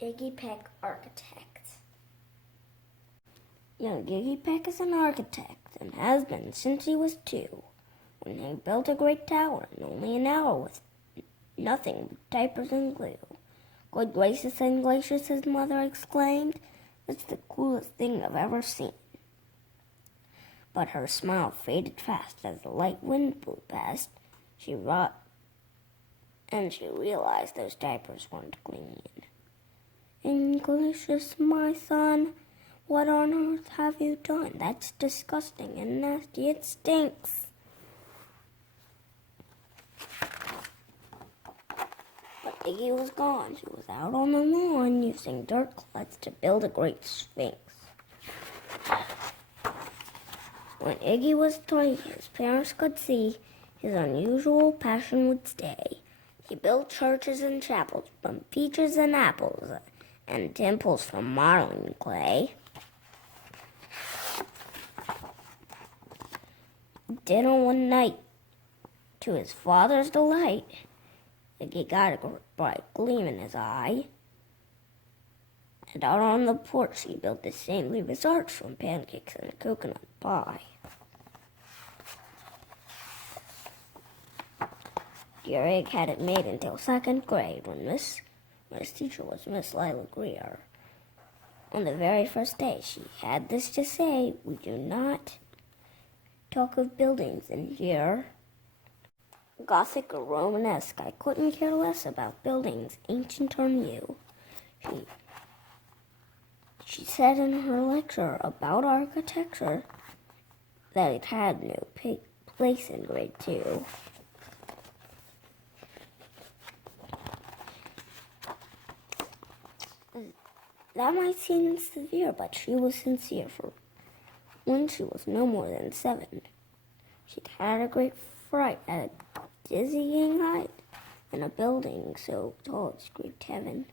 Iggy Peck, architect. Young Iggy Peck is an architect and has been since he was 2, when he built a great tower in only an hour with nothing but diapers and glue. Good gracious and gracious, his mother exclaimed. That's the coolest thing I've ever seen. But her smile faded fast as the light wind blew past. She realized those diapers weren't clean. Gracious, my son, what on earth have you done? That's disgusting and nasty. It stinks. But Iggy was gone. She was out on the lawn using dirt clods to build a great sphinx. When Iggy was 3, his parents could see his unusual passion would stay. He built churches and chapels from peaches and apples, and temples from modeling clay. Dinner one night, to his father's delight, Iggy got a bright gleam in his eye. And out on the porch he built the saintly arch from pancakes and coconut pie. Dear Egg had it made until 2nd grade when his teacher was Miss Lila Greer. On the very first day she had this to say, we do not talk of buildings in here. Gothic or Romanesque, I couldn't care less about buildings, ancient or new. She said in her lecture about architecture that it had no place in grade 2. That might seem severe, but she was sincere, for when she was no more than 7, she'd had a great fright at a dizzying height in a building so tall it screamed heaven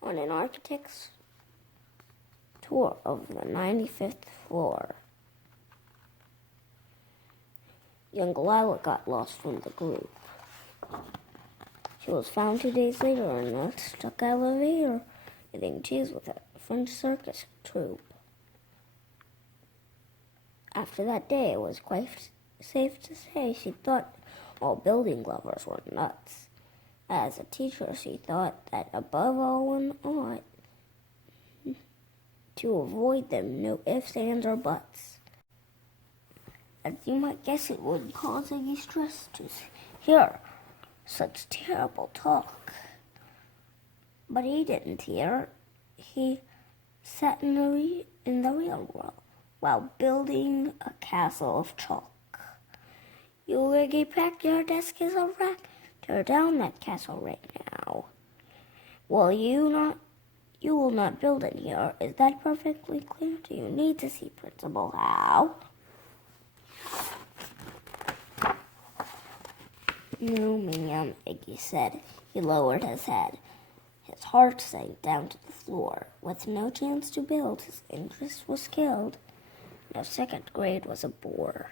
on an architect's tour of the 95th floor. Young Lila got lost from the group. She was found 2 days later in a stuck elevator, eating cheese with a French circus troupe. After that day, it was quite safe to say she thought all building lovers were nuts. As a teacher, she thought that above all one ought to avoid them, no ifs, ands, or buts. As you might guess, it would cause Iggy stress to hear such terrible talk. But he didn't hear. He sat in the real world while building a castle of chalk. You Iggy Peck, your desk is a wreck. Tear down that castle right now. Well, you will not build in here. Is that perfectly clear? Do you need to see Principal Howe? No, ma'am, Iggy said. He lowered his head. His heart sank down to the floor. With no chance to build, his interest was killed. Now 2nd grade was a bore.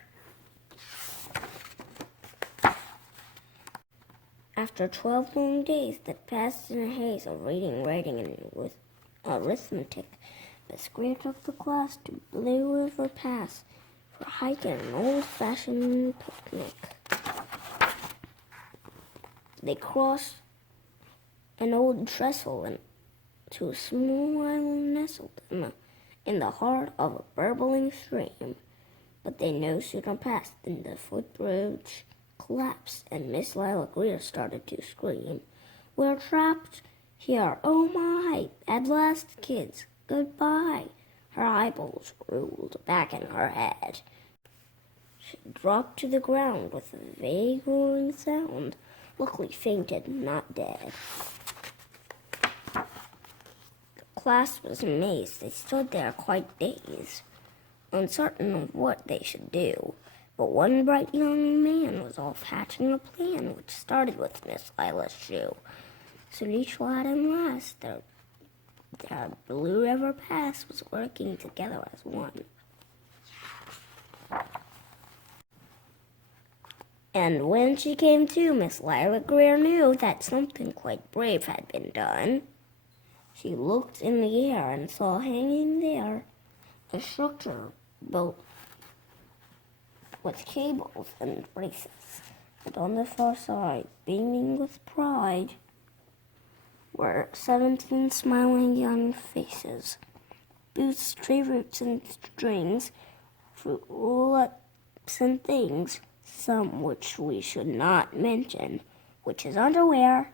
After 12 long days that passed in a haze of reading, writing, and arithmetic, Miss Greer took the class to Blue River Pass for a hike and an old-fashioned picnic. They crossed an old trestle to a small island nestled in the heart of a burbling stream. But they no sooner passed than the footbridge collapsed and Miss Lila Greer started to scream. We're trapped here. Oh my! At last, kids. Goodbye. Her eyeballs rolled back in her head. She dropped to the ground with a vague roaring sound. Luckily fainted, not dead. The class was amazed. They stood there quite dazed, uncertain of what they should do. But one bright young man was off hatching a plan, which started with Miss Lila's shoe. So each lad and lass, their Blue River Pass was working together as one. And when she came to, Miss Lila Greer knew that something quite brave had been done. She looked in the air and saw hanging there a structure built with cables and braces, and on the far side, beaming with pride, were 17 smiling young faces. Boots, tree roots, and strings, fruits and things, some which we should not mention, which is underwear,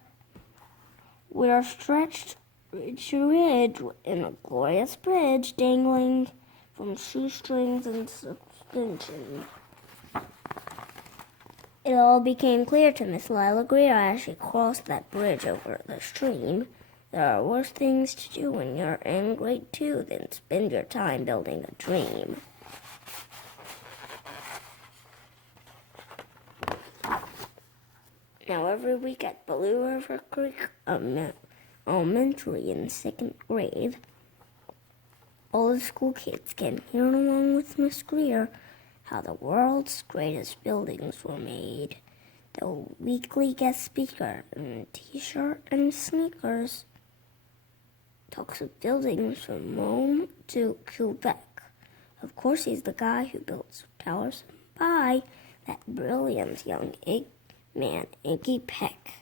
were stretched ridge to ridge in a glorious bridge dangling from shoestrings and suspension. It all became clear to Miss Lila Greer as she crossed that bridge over the stream. There are worse things to do when you're in grade 2 than spend your time building a dream. Now every week at Blue River Creek Elementary in 2nd grade, all the school kids can hear along with Miss Greer how the world's greatest buildings were made. The weekly guest speaker in t-shirt and sneakers talks of buildings from Rome to Quebec. Of course, he's the guy who built towers by that brilliant young man, Iggy Peck.